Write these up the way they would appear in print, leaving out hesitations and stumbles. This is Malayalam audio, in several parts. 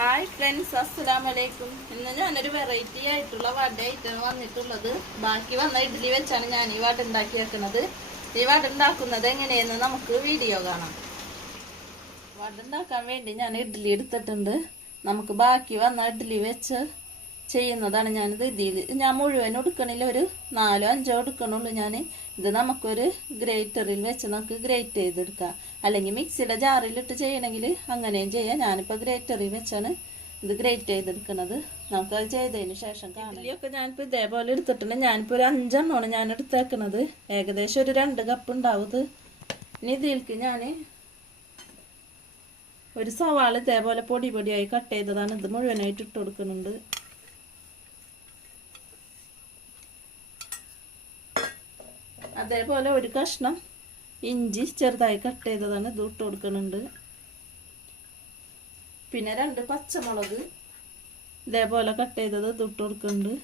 ഹായ് ഫ്രണ്ട്സ്, അസ്സലാമലൈക്കും. ഇന്ന് ഞാനൊരു വെറൈറ്റി ആയിട്ടുള്ള വട ആയിട്ടാണ് വന്നിട്ടുള്ളത്. ബാക്കി വന്ന ഇഡ്ഡലി വെച്ചാണ് ഞാൻ ഈ വട ഉണ്ടാക്കി വെക്കുന്നത്. ഈ വട ഉണ്ടാക്കുന്നത് എങ്ങനെയെന്ന് നമുക്ക് വീഡിയോ കാണാം. വട ഉണ്ടാക്കാൻ വേണ്ടി ഞാൻ ഇഡ്ഡലി എടുത്തിട്ടുണ്ട്. നമുക്ക് ബാക്കി വന്ന ഇഡ്ഡലി വെച്ച് ചെയ്യുന്നതാണ് ഞാനിത്. ഞാൻ മുഴുവൻ എടുക്കണില്ല, ഒരു 4-5 എടുക്കണുള്ളൂ. ഇത് നമുക്കൊരു ഗ്രേറ്ററിൽ വെച്ച് നമുക്ക് ഗ്രേറ്റ് ചെയ്തെടുക്കാം. അല്ലെങ്കിൽ മിക്സിയുടെ ജാറിലിട്ട് ചെയ്യണമെങ്കിൽ അങ്ങനെയും ചെയ്യാം. ഞാനിപ്പോൾ ഗ്രേറ്ററിൽ വെച്ചാണ് ഇത് ഗ്രേറ്റ് ചെയ്തെടുക്കുന്നത്. നമുക്കത് ചെയ്തതിന് ശേഷം കാണാം. ഇഡ്ഡലിയൊക്കെ ഞാനിപ്പോൾ ഇതേപോലെ എടുത്തിട്ടുണ്ട്. ഞാനിപ്പോൾ ഒരു 5 എണ്ണമാണ് ഞാൻ എടുത്തേക്കുന്നത്. ഏകദേശം ഒരു 2 കപ്പ് ഉണ്ടാവും ഇത്. ഇനി ഇതിലേക്ക് ഞാൻ ഒരു സവാള ഇതേപോലെ പൊടിയായി കട്ട് ചെയ്തതാണ്. ഇത് മുഴുവനായിട്ട് ഇട്ട് കൊടുക്കുന്നുണ്ട്. അതേപോലെ ഒരു കഷ്ണം ഇഞ്ചി ചെറുതായി കട്ട് ചെയ്തതാണ്, ഇത് ഇട്ട് കൊടുക്കുന്നുണ്ട്. പിന്നെ 2 പച്ചമുളക് ഇതേപോലെ കട്ട് ചെയ്തത് ഇത് ഇട്ട് കൊടുക്കുന്നുണ്ട്.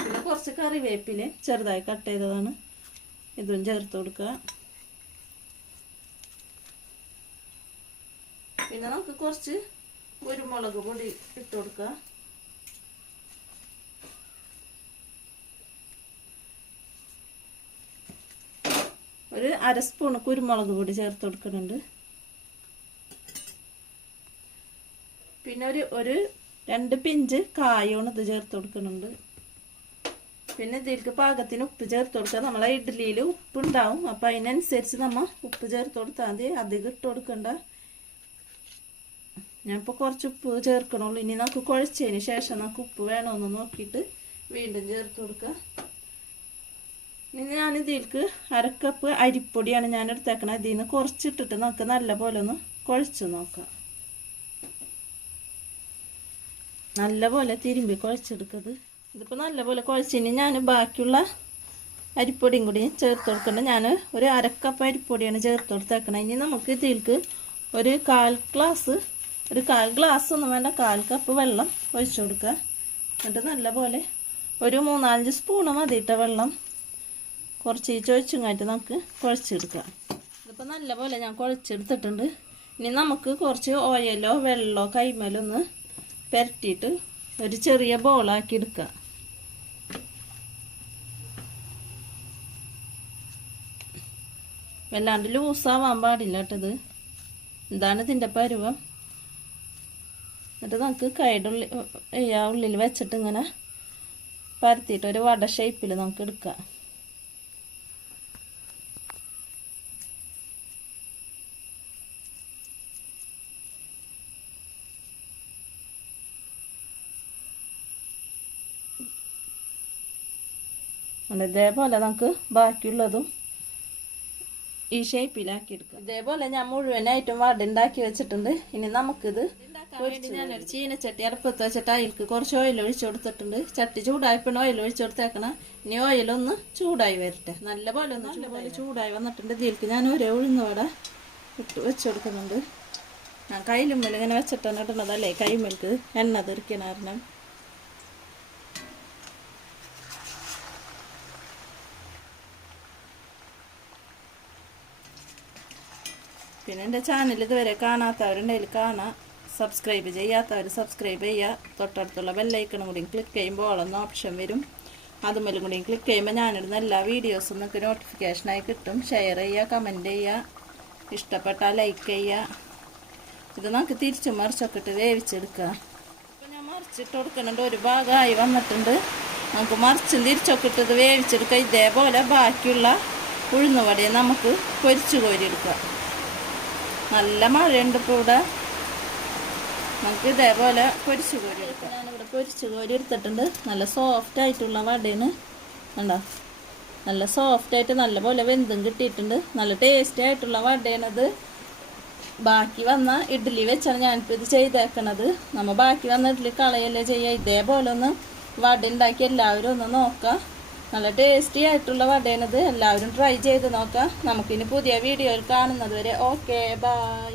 പിന്നെ കുറച്ച് കറിവേപ്പില ചെറുതായി കട്ട് ചെയ്തതാണ്, ഇതും ചേർത്ത് കൊടുക്കുക. പിന്നെ നമുക്ക് കുറച്ച് കുരുമുളക് പൊടി ഇട്ട് കൊടുക്കുക. ഒരു 1/2 സ്പൂൺ കുരുമുളക് പൊടി ചേർത്ത് കൊടുക്കുന്നുണ്ട്. പിന്നെ ഒരു 2 പിഞ്ച് കായമാണ് ഇത് ചേർത്ത് കൊടുക്കുന്നുണ്ട്. പിന്നെ ഇതിലേക്ക് പാകത്തിന് ഉപ്പ് ചേർത്ത് കൊടുക്കുക. നമ്മളെ ഇഡ്ഡലിയിൽ ഉപ്പ് ഉണ്ടാവും, അപ്പം അതിനനുസരിച്ച് നമ്മൾ ഉപ്പ് ചേർത്ത് കൊടുത്താൽ മതി. അധികം ഇട്ട് കൊടുക്കണ്ട. ഞാനിപ്പോൾ കുറച്ച് ഉപ്പ് ചേർക്കണുള്ളൂ. ഇനി നമുക്ക് കുഴച്ചതിന് ശേഷം നമുക്ക് ഉപ്പ് വേണമെന്ന് നോക്കിയിട്ട് വീണ്ടും ചേർത്ത് കൊടുക്കുക. ഇനി ഞാനിതിലേക്ക് 1/2 കപ്പ് അരിപ്പൊടിയാണ് ഞാൻ എടുത്തേക്കണത്. ഇതിൽ നിന്ന് കുറച്ചിട്ടിട്ട് നമുക്ക് നല്ല പോലെ ഒന്ന് കുഴച്ച് നോക്കാം. നല്ലപോലെ തിരുമ്പി കുഴച്ചെടുക്കത്. ഇതിപ്പോൾ നല്ലപോലെ കുഴച്ചിനി ഞാൻ ബാക്കിയുള്ള അരിപ്പൊടിയും കൂടി ചേർത്ത് കൊടുക്കണം. ഞാൻ ഒരു 1/2 കപ്പ് അരിപ്പൊടിയാണ് ചേർത്ത് കൊടുത്തേക്കണം. ഇനി നമുക്ക് ഇതിലേക്ക് ഒരു 1/4 ഗ്ലാസ് ഒന്നും വേണ്ട, 1/4 കപ്പ് വെള്ളം ഒഴിച്ചു കൊടുക്കുക. എന്നിട്ട് നല്ലപോലെ ഒരു 3-4 സ്പൂണ് മതിയിട്ട വെള്ളം കുറച്ച് ഒഴിച്ചുങ്ങായിട്ട് നമുക്ക് കുഴച്ചെടുക്കാം. ഇതിപ്പോൾ നല്ലപോലെ ഞാൻ കുഴച്ചെടുത്തിട്ടുണ്ട്. ഇനി നമുക്ക് കുറച്ച് ഓയിലോ വെള്ളമോ കൈമേലോ ഒന്ന് പുരട്ടിയിട്ട് ഒരു ചെറിയ ബോളാക്കി എടുക്കാം. വല്ലാണ്ട് ലൂസാവാൻ പാടില്ല കേട്ടത്. ഇതാണ് ഇതിൻ്റെ പരുവം. എന്നിട്ട് നമുക്ക് കൈയുടെ ഉള്ളിൽ വെച്ചിട്ട് ഇങ്ങനെ പരത്തിയിട്ട് ഒരു വട ഷേപ്പിൽ നമുക്ക് എടുക്കാം. ഇതേപോലെ നമുക്ക് ബാക്കിയുള്ളതും ഈ ഷേപ്പിലാക്കി എടുക്കാം. ഇതേപോലെ ഞാൻ മുഴുവനായിട്ടും വട ഉണ്ടാക്കി വെച്ചിട്ടുണ്ട്. ഇനി നമുക്കിത് ഞാനൊരു ചീനച്ചട്ടി അടുപ്പത്ത് വെച്ചിട്ട് അതിലേക്ക് കുറച്ച് ഓയിൽ ഒഴിച്ചു കൊടുത്തിട്ടുണ്ട്. ചട്ടി ചൂടായപ്പോൾ ഓയിൽ ഒഴിച്ചു കൊടുത്തേക്കണം. ഇനി ഓയിലൊന്ന് ചൂടായി വരട്ടെ. നല്ലപോലെ ചൂടായി വന്നിട്ടുണ്ട്. ഇതിലേക്ക് ഞാൻ ഒരു ഉഴുന്ന് വട ഇട്ട് വെച്ച് കൊടുക്കുന്നുണ്ട്. ഞാൻ കയ്യിലുമ്മൽ ഇങ്ങനെ വെച്ചിട്ടാണ് ഇടുന്നതല്ലേ, കൈമേൽക്ക് എണ്ണ തെറിക്കണ കാരണം. പിന്നെ എൻ്റെ ചാനൽ ഇതുവരെ കാണാത്തവരുണ്ടെങ്കിൽ കാണാം. സബ്സ്ക്രൈബ് ചെയ്യാത്തവർ സബ്സ്ക്രൈബ് ചെയ്യുക. തൊട്ടടുത്തുള്ള ബെല്ലൈക്കണും കൂടി ക്ലിക്ക് ചെയ്യുമ്പോൾ ഓളെന്ന ഓപ്ഷൻ വരും. അതുമല്ലും കൂടി ക്ലിക്ക് ചെയ്യുമ്പോൾ ഞാനിടുന്ന എല്ലാ വീഡിയോസും നിങ്ങൾക്ക് നോട്ടിഫിക്കേഷനായി കിട്ടും. ഷെയർ ചെയ്യുക, കമൻറ്റ് ചെയ്യുക, ഇഷ്ടപ്പെട്ടാൽ ലൈക്ക് ചെയ്യുക. ഇത് നമുക്ക് തിരിച്ചും മറിച്ചൊക്കെ ഇട്ട് വേവിച്ചെടുക്കുക. അപ്പോൾ ഞാൻ മറിച്ചിട്ട് കൊടുക്കുന്നുണ്ട്. ഒരു ഭാഗമായി വന്നിട്ടുണ്ട്. നമുക്ക് മറിച്ചും തിരിച്ചൊക്കെ ഇട്ടത് വേവിച്ചെടുക്കുക. ഇതേപോലെ ബാക്കിയുള്ള ഉഴുന്നുവടയെ നമുക്ക് പൊരിച്ചു കോരിയെടുക്കാം. നല്ല മഴയുണ്ട് ഇപ്പോൾ ഇവിടെ. നമുക്ക് ഇതേപോലെ പൊരിച്ചു കോരി എടുക്കാം. ഞാനിവിടെ പൊരിച്ചു കോരി എടുത്തിട്ടുണ്ട്. നല്ല സോഫ്റ്റ് ആയിട്ടുള്ള വടയാണ്. കണ്ടോ, നല്ല സോഫ്റ്റായിട്ട് നല്ലപോലെ വെന്തും കിട്ടിയിട്ടുണ്ട്. നല്ല ടേസ്റ്റി ആയിട്ടുള്ള വടയാണത്. ബാക്കി വന്ന ഇഡ്ഡലി വെച്ചാണ് ഞാനിപ്പോൾ ഇത് ചെയ്തേക്കണത്. നമ്മൾ ബാക്കി വന്ന ഇഡ്ഡലി കളയല്ലേ ചെയ്യുക. ഇതേപോലെ ഒന്ന് വട ഉണ്ടാക്കി എല്ലാവരും ഒന്ന് നോക്കാം. നല്ല ടേസ്റ്റി ആയിട്ടുള്ള വടയാണിത്. എല്ലാവരും ട്രൈ ചെയ്ത് നോക്കാം. നമുക്കിനി പുതിയ വീഡിയോയിൽ കാണുന്നത് വരെ ഓക്കെ, ബൈ.